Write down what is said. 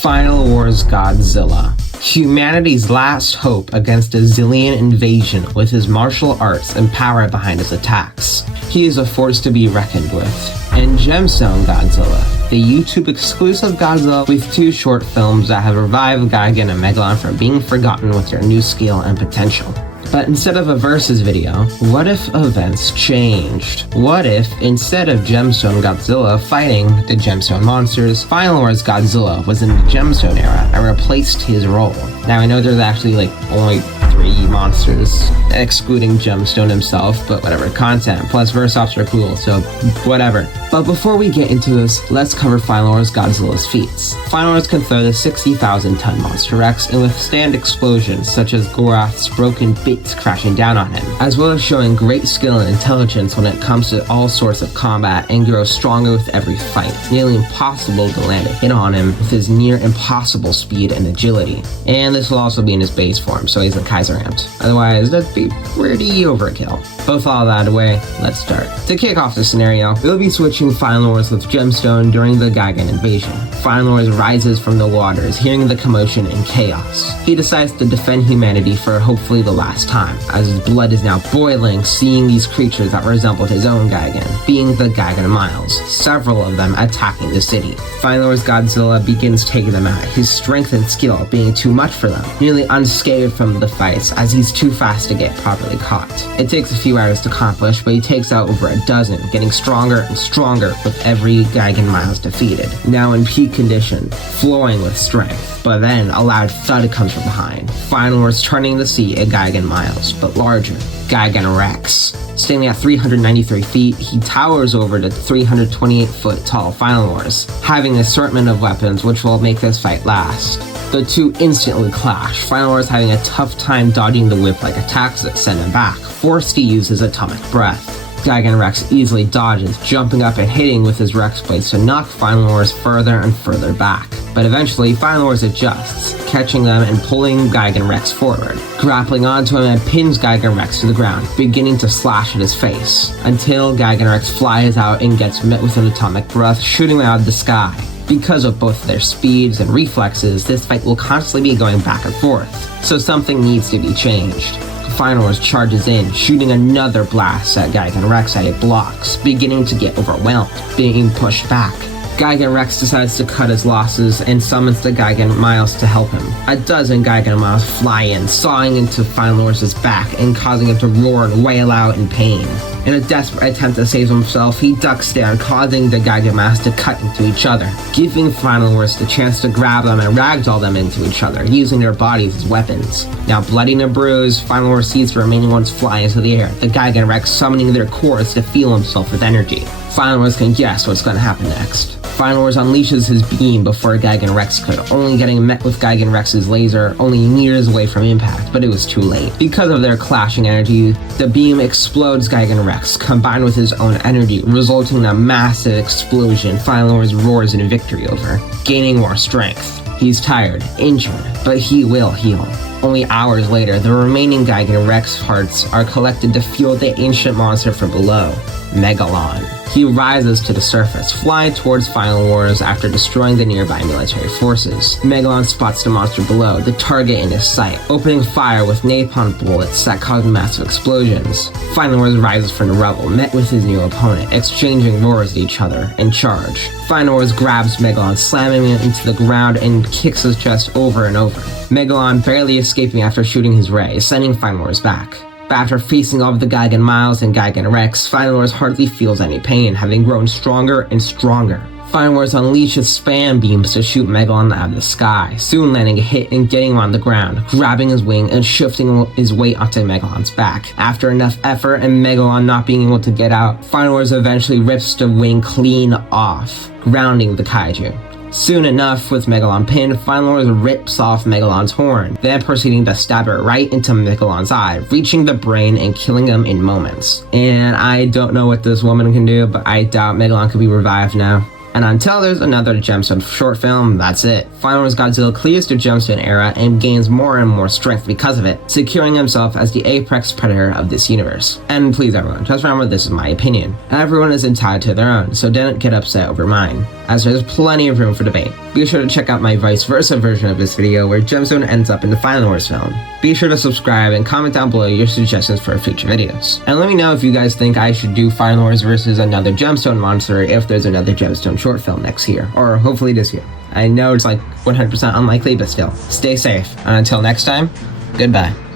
Final Wars Godzilla. Humanity's last hope against a Zillion invasion with his martial arts and power behind his attacks. He is a force to be reckoned with. And Gemstone Godzilla, the YouTube exclusive Godzilla with 2 short films that have revived Gigan and Megalon from being forgotten with their new scale and potential. But instead of a versus video, what if events changed? What if, instead of Gemstone Godzilla fighting the Gemstone monsters, Final Wars Godzilla was in the Gemstone era and replaced his role? Now I know there's actually only 3 monsters, excluding Gemstone himself, but whatever, content, plus verse ops are cool, so whatever. But before we get into this, let's cover Final Wars Godzilla's feats. Final Wars can throw the 60,000 ton Monster Rex and withstand explosions such as Gorath's broken bits crashing down on him, as well as showing great skill and intelligence when it comes to all sorts of combat and grows stronger with every fight, nearly impossible to land a hit on him with his near impossible speed and agility. And this will also be in his base form, so he's a Kaiser amped. Otherwise, that'd be pretty overkill. Both all that away, let's start. To kick off the scenario, we'll be switching Final Wars with Gemstone during the Gigan invasion. Final Wars rises from the waters, hearing the commotion and chaos. He decides to defend humanity for hopefully the last time, as his blood is now boiling seeing these creatures that resembled his own Gigan, being the Gigan Miles, several of them attacking the city. Final Wars Godzilla begins taking them out, his strength and skill being too much for them, nearly unscathed from the fights as he's too fast to get properly caught. It takes a few hours to accomplish, but he takes out over a dozen, getting stronger and stronger with every Gigan Miles defeated, now in peak condition, flowing with strength. But then a loud thud comes from behind. Final Wars turning to see a Gigan Miles, but larger, Gigan Rex. Standing at 393 feet, he towers over the 328-foot tall Final Wars, having an assortment of weapons which will make this fight last. The two instantly clash, Final Wars having a tough time dodging the whip-like attacks that send him back, forced to use his atomic breath. Gigan Rex easily dodges, jumping up and hitting with his Rex blades to knock Final Wars further and further back. But eventually, Final Wars adjusts, catching them and pulling Gigan Rex forward, grappling onto him and pins Gigan Rex to the ground, beginning to slash at his face, until Gigan Rex flies out and gets met with an atomic breath, shooting out of the sky. Because of both their speeds and reflexes, this fight will constantly be going back and forth, so something needs to be changed. Final Wars charges in, shooting another blast at Gigan Rex as it blocks, beginning to get overwhelmed, being pushed back. Gigan Rex decides to cut his losses and summons the Gigan Miles to help him. A dozen Gigan Miles fly in, sawing into Final Wars' back and causing him to roar and wail out in pain. In a desperate attempt to save himself, he ducks down, causing the Gigan Miles to cut into each other, giving Final Wars the chance to grab them and ragdoll them into each other, using their bodies as weapons. Now bloody and bruised, Final Wars sees the remaining ones fly into the air, the Gigan Rex summoning their cores to fuel himself with energy. Final Wars can guess what's going to happen next. Final Wars unleashes his beam before Gigan Rex could, only getting met with Gigan Rex's laser only meters away from impact, but it was too late. Because of their clashing energy, the beam explodes Gigan Rex, combined with his own energy, resulting in a massive explosion Final Wars roars in victory over, gaining more strength. He's tired, injured, but he will heal. Only hours later, the remaining Gigan Rex parts are collected to fuel the ancient monster from below, Megalon. He rises to the surface, flying towards Final Wars after destroying the nearby military forces. Megalon spots the monster below, the target in his sight, opening fire with napalm bullets that cause massive explosions. Final Wars rises from the rubble, met with his new opponent, exchanging roars at each other, and charge. Final Wars grabs Megalon, slamming him into the ground and kicks his chest over and over. Megalon barely escaping after shooting his ray, sending Final Wars back. But after facing off the Gigan Miles and Gigan Rex, Final Wars hardly feels any pain, having grown stronger and stronger. Final Wars unleashes spam beams to shoot Megalon out of the sky, soon landing a hit and getting him on the ground, grabbing his wing and shifting his weight onto Megalon's back. After enough effort and Megalon not being able to get out, Final Wars eventually rips the wing clean off, grounding the kaiju. Soon enough, with Megalon pinned, Final Wars rips off Megalon's horn, then proceeding to stab it right into Megalon's eye, reaching the brain and killing him in moments. And I don't know what this woman can do, but I doubt Megalon could be revived now. And until there's another Gemstone short film, that's it. Final Wars Godzilla clears the Gemstone era and gains more and more strength because of it, securing himself as the apex predator of this universe. And please everyone, just remember this is my opinion. Everyone is entitled to their own, so don't get upset over mine, as there's plenty of room for debate. Be sure to check out my vice versa version of this video where Gemstone ends up in the Final Wars film. Be sure to subscribe and comment down below your suggestions for future videos. And let me know if you guys think I should do Final Wars versus another Gemstone monster if there's another Gemstone short film next year, or hopefully this year. I know it's like 100% unlikely, but still, stay safe, and until next time, goodbye.